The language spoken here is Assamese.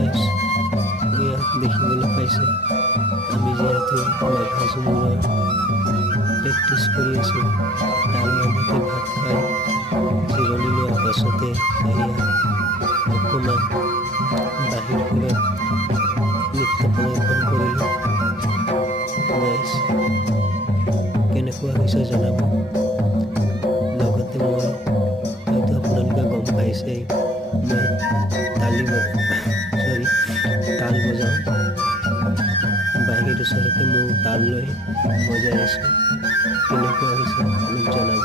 গাইছ ইয়াত দেখিবলৈ পাইছে আমি যিহেতু মেঘাজুমুৰৰ প্ৰেক্টিছ কৰি আছোঁ তাৰ মাজতে ভাত খাই জিৰণি লোৱাৰ পাছতে এয়া অকণমান বাহিৰখনত নৃত্য প্ৰদৰ্শন কৰিলোঁ গাইছ কেনেকুৱা হৈছে জনাব লগতে মই হয়তো আপোনালোকে গম পাইছেই মই তাল বজাওঁ বাহিৰ ওচৰতে মোৰ তাল লৈ বজাই আছোঁ কেনেকুৱা হৈছে মোক জনাব